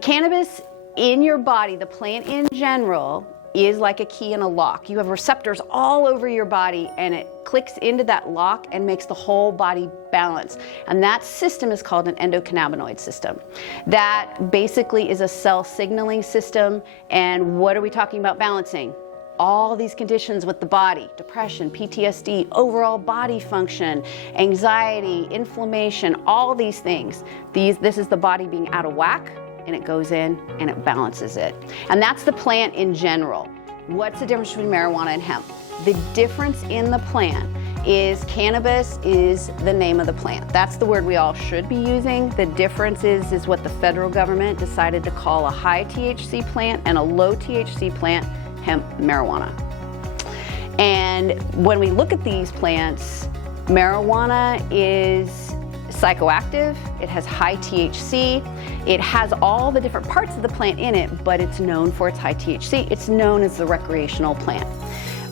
Cannabis in your body, the plant in general, is like a key and a lock. You have receptors all over your body, and it clicks into that lock and makes the whole body balance. And that system is called an endocannabinoid system. That basically is a cell signaling system. And what are we talking about balancing? All these conditions with the body: depression, PTSD, overall body function, anxiety, inflammation, all these things. This is the body being out of whack, and it goes in and it balances it. And that's the plant in general. What's the difference between marijuana and hemp? The difference in the plant is cannabis is the name of the plant. That's the word we all should be using. The difference is what the federal government decided to call a high THC plant and a low THC plant, hemp marijuana. And when we look at these plants, marijuana is psychoactive, it has high THC, it has all the different parts of the plant in it, but it's known for its high THC. It's known as the recreational plant.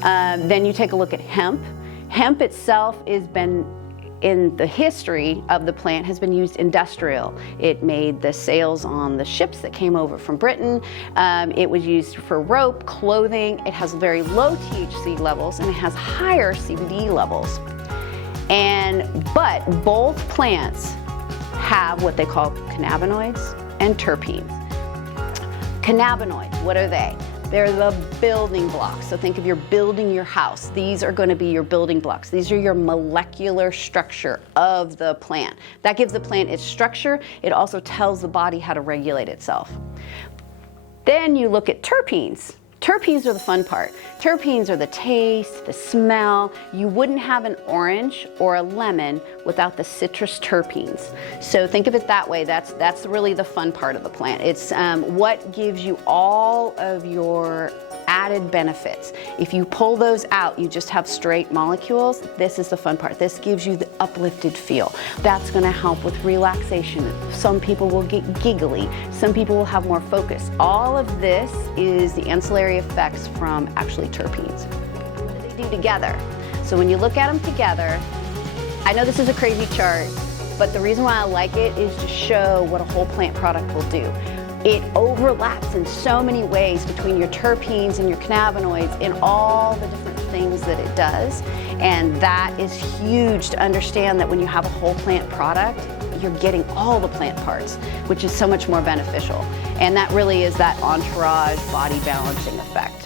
Then you take a look at hemp. Hemp itself has been, in the history of the plant, has been used industrial. It made the sails on the ships that came over from Britain. It was used for rope, clothing. It has very low THC levels, and it has higher CBD levels. But both plants have what they call cannabinoids and terpenes. Cannabinoids, what are they? They're the building blocks. So think of you're building your house. These are going to be your building blocks. These are your molecular structure of the plant. That gives the plant its structure. It also tells the body how to regulate itself. Then you look at terpenes. Terpenes are the fun part. Terpenes are the taste, the smell. You wouldn't have an orange or a lemon without the citrus terpenes. So think of it that way. That's really the fun part of the plant. It's what gives you all of your added benefits. If you pull those out, you just have straight molecules. This is the fun part. This gives you the uplifted feel. That's going to help with relaxation. Some people will get giggly. Some people will have more focus. All of this is the ancillary effects from actually terpenes. What do they do together? So when you look at them together, I know this is a crazy chart, but the reason why I like it is to show what a whole plant product will do. It overlaps in so many ways between your terpenes and your cannabinoids in all the different things that it does. And that is huge to understand, that when you have a whole plant product, you're getting all the plant parts, which is so much more beneficial. And that really is that entourage body balancing effect.